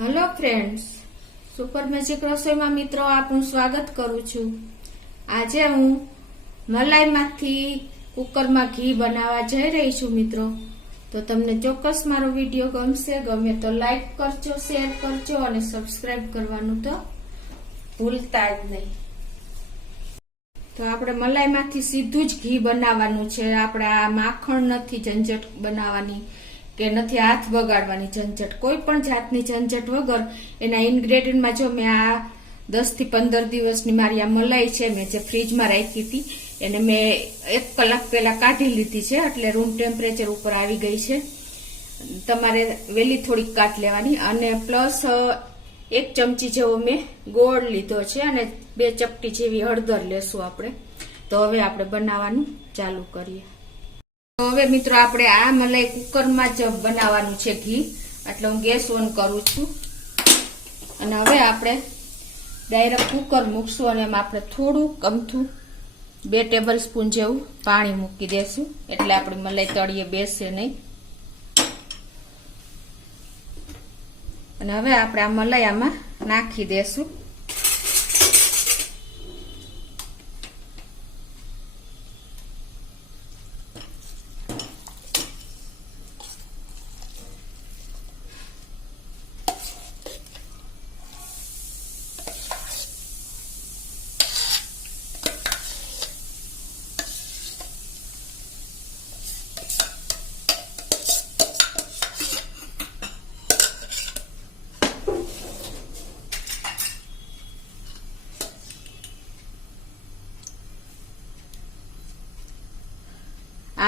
Hello friends, super magic રસોઈમાં મિત્રો આપનું સ્વાગત કરું છું। આજે હું મલાઈમાંથી કુકરમાં ઘી બનાવવા જઈ રહી છું મિત્રો। તો તમને ચોક્કસ મારો વિડીયો ગમશે, ગમે તો લાઈક કરજો, શેર કરજો અને સબસ્ક્રાઇબ કરવાનું તો ભૂલતા જ નહીં। તો આપણે મલાઈમાંથી સીધું જ ઘી બનાવવાનું છે। આપણે આ માખણ નથી ઝંઝટ બનાવવાની કે નથી હાથ બગાડવાની ઝંઝટ, કોઈ પણ જાતની ઝંઝટ વગર એના ઇન્ગ્રેડિયન્ટમાં જો મેં આ 10 થી 15 દિવસની મારી આ મલાઈ છે, મેં જે ફ્રીજમાં રાખી હતી એને મેં 1 કલાક પહેલા કાઢી લીધી છે, એટલે રૂમ ટેમ્પરેચર ઉપર આવી ગઈ છે। તમારે વેલી થોડીક કાઢ લેવાની અને પ્લસ 1 ચમચી જેવો મેં ગોળ લીધો છે અને 2 ચપટી જેવી હળદર લેશું આપણે। તો હવે આપણે બનાવવાનું ચાલુ કરીએ। હવે મિત્રો આપણે આ મલાઈ કુકરમાં જ બનાવવાનું છે ઘી, એટલે હું ગેસ ઓન કરું છું અને હવે આપણે ડાયરેક્ટ કુકર મૂકશું અને એમાં આપણે થોડું કમથું 2 ટેબલ સ્પૂન જેવું પાણી મૂકી દેશું, એટલે આપણી મલાઈ તળીએ બેસે નહીં। અને હવે આપણે આ મલાઈ આમાં નાખી દેશું।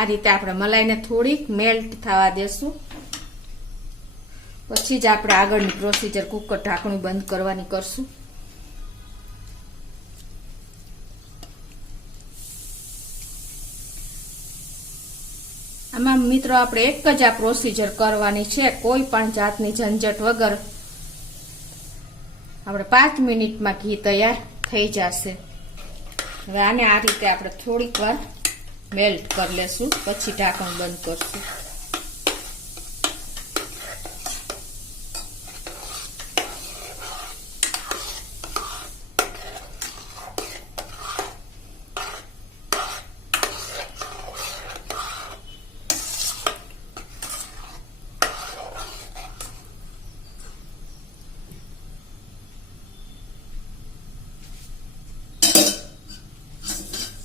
આ રીતે આપણે મલાઈને થોડીક મેલ્ટ થવા દેશું, પછી જ આપણે આગળની પ્રોસીજર કુકર ઢાંકણું બંધ કરવાની કરશું। આમાં મિત્રો આપણે એક જ આ પ્રોસીજર કરવાની છે, કોઈ પણ જાતની ઝંઝટ વગર આપણે 5 મિનિટમાં ઘી તૈયાર થઈ જશે। હવે આને આ રીતે આપણે થોડીક વાર મેલ્ટ કરી લેશું, પછી ઢાંકણ બંધ કરશું।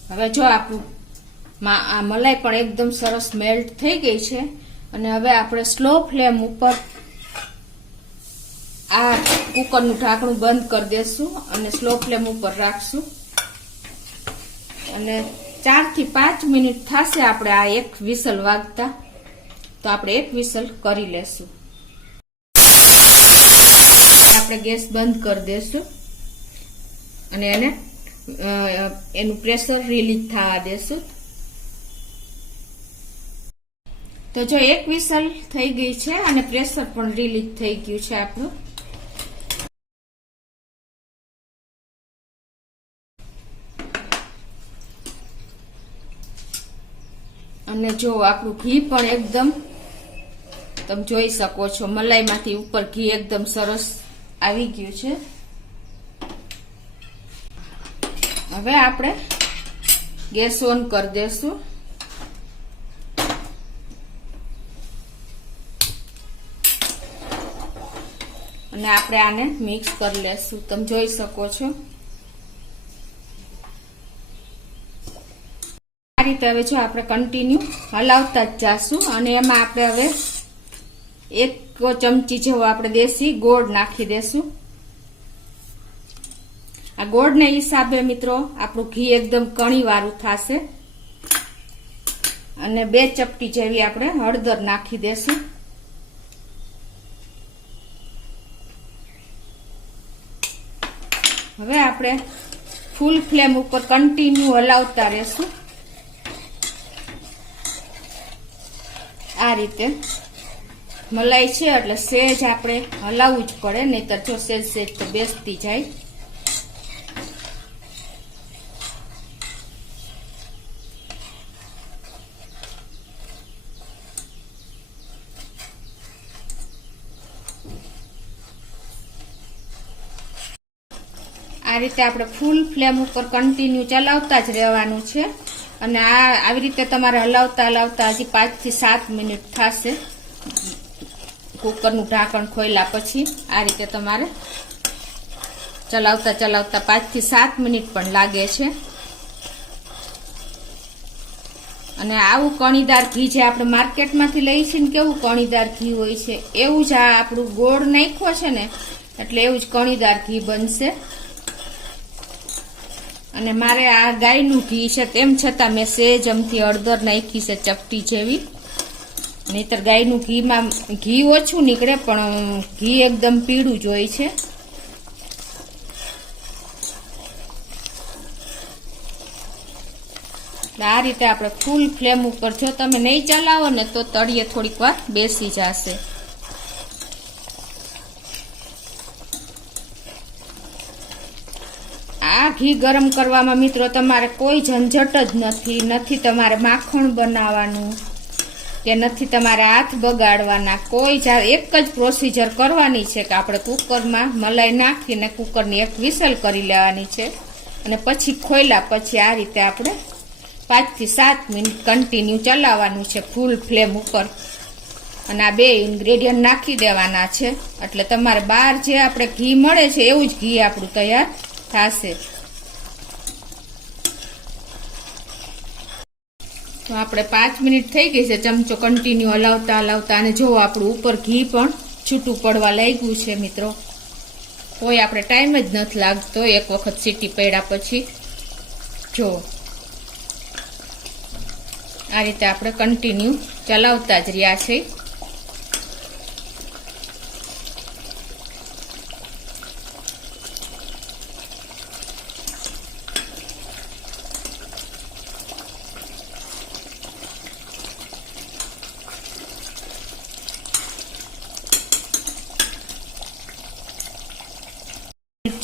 હવે જો આપણું આ મલાઈ પણ એકદમ સરસ મેલ્ટ થઈ ગઈ છે અને હવે આપણે સ્લો ફ્લેમ ઉપર આ કુકરનું ઢાંકણું બંધ કરી દેશું અને સ્લો ફ્લેમ ઉપર રાખશું અને 4 થી 5 મિનિટ થશે આપણે આ એક વિસલ વાગતા, તો આપણે એક વિસલ કરી લેશું। આપણે ગેસ બંધ કરી દેશું અને એને એનું પ્રેશર રિલીઝ થવા દેશું। તો જો એક વિસલ થઈ ગઈ છે અને પ્રેશર પણ રિલીઝ થઈ ગયું છે આપણું। અને જો આપણું ઘી પણ એકદમ તમે જોઈ શકો છો, મલાઈમાંથી ઉપર ઘી એકદમ સરસ આવી ગયું છે। હવે આપણે ગેસ ઓન કરી દેશું અને આપણે આને મિક્સ કરી લેશું, તમે જોઈ શકો છો। આ રીતે હવે જો આપણે કન્ટિન્યુ હલાવતા જ જાશું અને એમાં આપણે હવે 1 ચમચી જેવો આપણે દેશી ગોળ નાખી દેશું। આ ગોળના હિસાબે મિત્રો આપણું ઘી એકદમ કણી વાળું થશે અને 2 ચપટી જેવી આપણે હળદર નાખી દેશું। હવે આપણે ફૂલ ફ્લેમ ઉપર કન્ટિન્યુ હલાવતા રહેશું। આ રીતે મલાઈ છે એટલે સેજ આપણે હલાવવું જ પડે, નહીતર જો સેજ તો બેસતી જાય। આ રીતે આપણે ફૂલ ફ્લેમ ઉપર કન્ટિન્યુ ચલાવતા જ રહેવાનું છે અને આવી રીતે તમારે હલાવતા હલાવતા હજી 5 થી 7 મિનિટ થશે. કુકરનું ઢાંકણ ખોલ્યા પછી આ રીતે તમારે ચલાવતા ચલાવતા 5 થી 7 મિનિટ પણ લાગે છે. અને આવું કણીદાર ઘી જે આપણે માર્કેટમાંથી લઈએ છીએ ને કેવું કણીદાર ઘી હોય છે એવું જ આ આપણું ગોળ નાખ્યો છે ને એટલે એવું જ કણીદાર ઘી બનશે. અને મારે આ ગાયનું ઘી છે તેમ છતાં મેં સેજ અમથી હળદર નાખી છે ચપટી જેવી, નહીતર ગાયનું ઘીમાં ઘી ઓછું નીકળે પણ ઘી એકદમ પીળું જ હોય છે. આ રીતે આપણે ફૂલ ફ્લેમ ઉપર જો તમે નહીં ચલાવો ને તો તળિયે થોડીક વાર બેસી જશે. આ ઘી ગરમ કરવામાં મિત્રો તમારે કોઈ ઝંઝટ જ નથી તમારે માખણ બનાવવાનું કે નથી તમારે હાથ બગાડવાના. કોઈ એક જ પ્રોસીજર કરવાની છે કે આપણે કુકરમાં મલાઈ નાખીને કુકરની એક વિસલ કરી લેવાની છે અને પછી ખોલ્યા પછી આ રીતે આપણે 5 થી 7 મિનિટ કન્ટિન્યુ ચલાવવાનું છે ફૂલ ફ્લેમ ઉપર. અને આ 2 ઇન્ગ્રેડિયન્ટ નાખી દેવાના છે એટલે તમારે બહાર જે આપણે ઘી મળે છે એવું જ ઘી આપણું તૈયાર થશે. તો આપણે 5 મિનિટ થઈ ગઈ છે ચમચો કન્ટિન્યુ હલાવતા હલાવતા અને જો આપણું ઉપર ઘી પણ છૂટું પડવા લાગ્યું છે મિત્રો. કોઈ આપણે ટાઈમ જ નથી લાગતો એક વખત સીટી પડ્યા પછી. જો આ રીતે આપણે કન્ટિન્યુ ચલાવતા જ રહ્યા છે.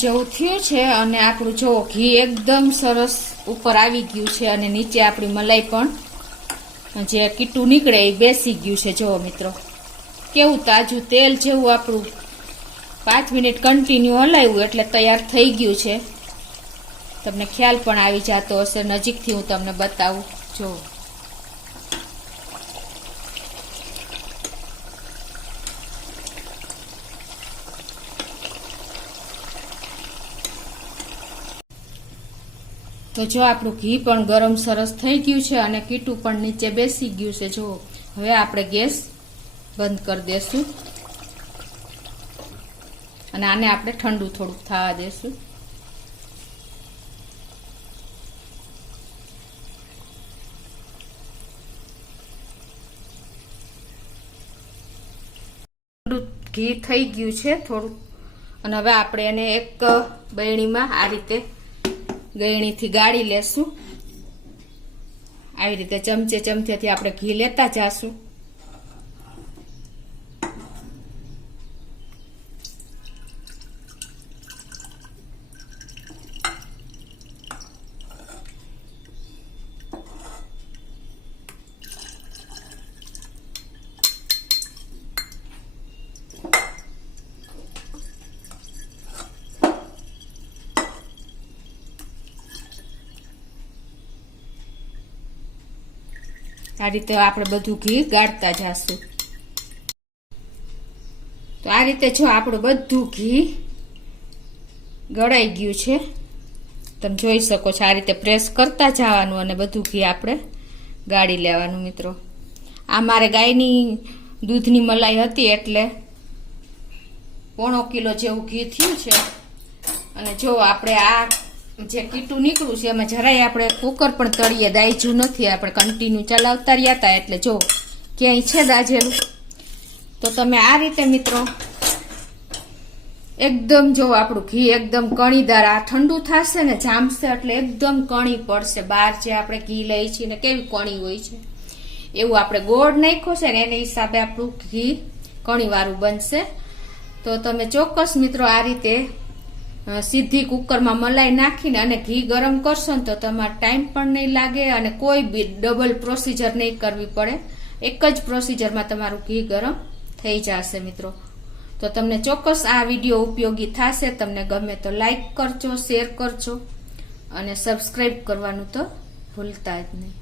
જેવું થયું છે અને આપણું જો ઘી એકદમ સરસ ઉપર આવી ગયું છે અને નીચે આપણી મલાઈ પણ જે કીટું નીકળે એ બેસી ગયું છે. જો મિત્રો કેવું તાજું તેલ જેવું આપણું 5 મિનિટ કન્ટિન્યુ હલાવ્યું એટલે તૈયાર થઈ ગયું છે. તમને ખ્યાલ પણ આવી જતો હશે, નજીકથી હું તમને બતાવું. જો તો જો આપણું ઘી પણ ગરમ સરસ થઈ ગયું છે અને કીટું પણ નીચે બેસી ગયું છે. જો હવે આપણે ગેસ બંધ કરી દેશું અને આને આપણે ઠંડુ થોડુંક થવા દેશું. ઠંડુ ઘી થઈ ગયું છે થોડું અને હવે આપણે એને એક બરણીમાં આ રીતે ગળણીથી ગાળી લેશું. આવી રીતે ચમચે ચમચેથી આપણે ઘી લેતા જાશું. આ રીતે આપણે બધું ઘી ગાળતા જાશું. તો આ રીતે જો આપણું બધું ઘી ગળાઈ ગયું છે, તમે જોઈ શકો છો. આ રીતે પ્રેસ કરતા જવાનું અને બધું ઘી આપણે ગાળી લેવાનું. મિત્રો આ મારે ગાયની દૂધની મલાઈ હતી એટલે 1.5 કિલો જેવું ઘી થયું છે. અને જો આપણે આ જે કીટું નીકળ્યું છે એમાં જરાય આપણે કુકર પણ તળીએ દાયજું નથી. આપણે કન્ટિન્યુ ચલાવતા રહ્યા હતા એટલે જો ક્યાંય છે દાજેલું. તો તમે આ રીતે મિત્રો એકદમ જો આપણું ઘી એકદમ કણીદાર, આ ઠંડુ થશે ને જામશે એટલે એકદમ કણી પડશે. બહાર જે આપણે ઘી લઈએ છીએ ને કેવી કણી હોય છે એવું આપણે ગોળ નાખ્યો છે ને એને હિસાબે આપણું ઘી કણીવાળું બનશે. તો તમે ચોક્કસ મિત્રો આ રીતે સીધી કુકરમાં મલાઈ નાખીને અને ઘી ગરમ કરશો ને તો તમારે ટાઈમ પણ નહીં લાગે અને કોઈ બી ડબલ પ્રોસીજર નહીં કરવી પડે. એક જ પ્રોસીજરમાં તમારું ઘી ગરમ થઈ જશે મિત્રો. તો તમને ચોક્કસ આ વિડીયો ઉપયોગી થશે. તમને ગમે તો લાઈક કરજો, શેર કરજો અને સબસ્ક્રાઈબ કરવાનું તો ભૂલતા જ નહીં.